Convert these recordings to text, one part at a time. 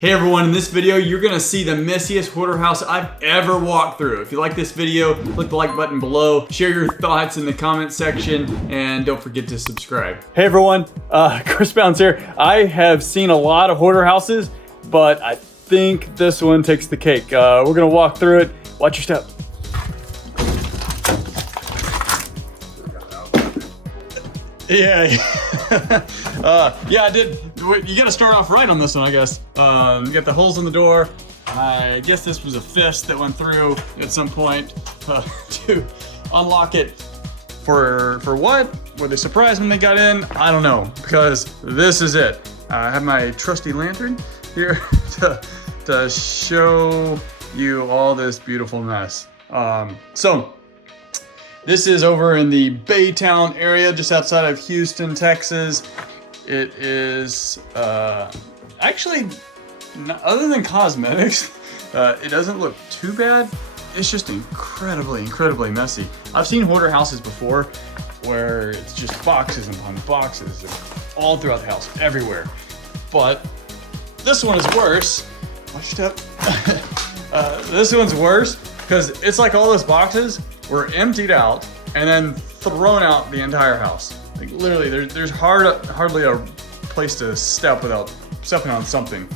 Hey everyone, in this video you're gonna see the messiest hoarder house I've ever walked through. If you like this video, click the like button below, share your thoughts in the comment section, and don't forget to subscribe. Hey everyone, Chris Bounds here. I have seen a lot of hoarder houses, but I think this one takes the cake. We're gonna walk through it. Watch your step. Yeah, yeah, I did. You gotta start off right on this one, I guess. You got the holes in the door. I guess this was a fist that went through at some point to unlock it. For what? Were they surprised when they got in? I don't know, because this is it. I have my trusty lantern here to show you all this beautiful mess. So this is over in the Baytown area, just outside of Houston, Texas. It is actually, other than cosmetics, it doesn't look too bad. It's just incredibly messy. I've seen hoarder houses before where it's just boxes upon boxes all throughout the house, everywhere. But this one is worse. Watch your step. This one's worse because it's like all those boxes were emptied out and then thrown out the entire house. Like literally, there's hardly a place to step without stepping on something.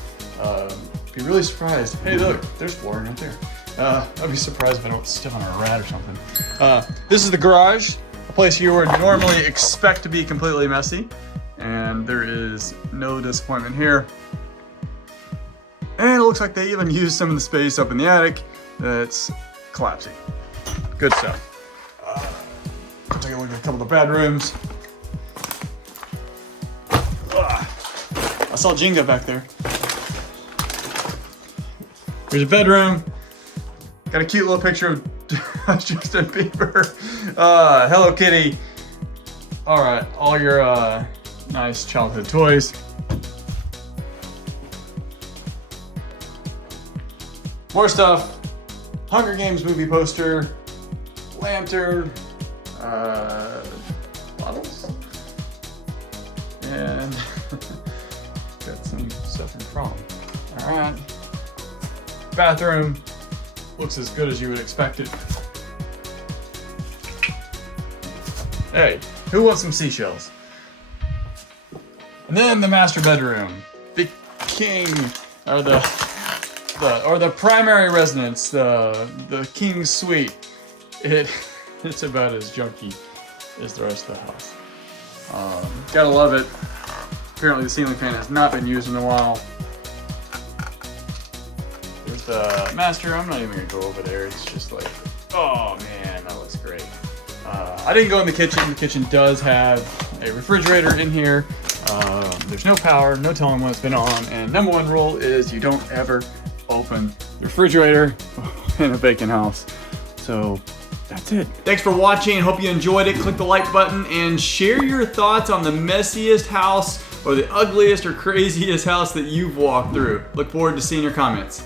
Be really surprised. Hey, look, there's flooring right there. I'd be surprised if I don't step on a rat or something. This is the garage, a place you would normally expect to be completely messy, and there is no disappointment here. And it looks like they even used some of the space up in the attic that's collapsing. Good stuff. Take a look at a couple of the bedrooms. I saw Jenga back there. There's a bedroom. Got a cute little picture of Justin Bieber. Hello Kitty. All right, all your nice childhood toys. More stuff. Hunger Games movie poster. Lantern. Bottles. And got some stuff from prom. All right. Bathroom looks as good as you would expect it. Hey, who wants some seashells? And then the master bedroom, the king, or the primary residence, the king's suite. It's about as junky as the rest of the house. Gotta love it. Apparently the ceiling fan has not been used in a while. There's the master. I'm not even gonna go over there. It's just like, oh man, that looks great. I didn't go in the kitchen. The kitchen does have a refrigerator in here. There's no power, no telling when it's been on. And number one rule is you don't ever open the refrigerator in a vacant house. So that's it. Thanks for watching. Hope you enjoyed it. Click the like button and share your thoughts on the messiest house or the ugliest or craziest house that you've walked through. Look forward to seeing your comments.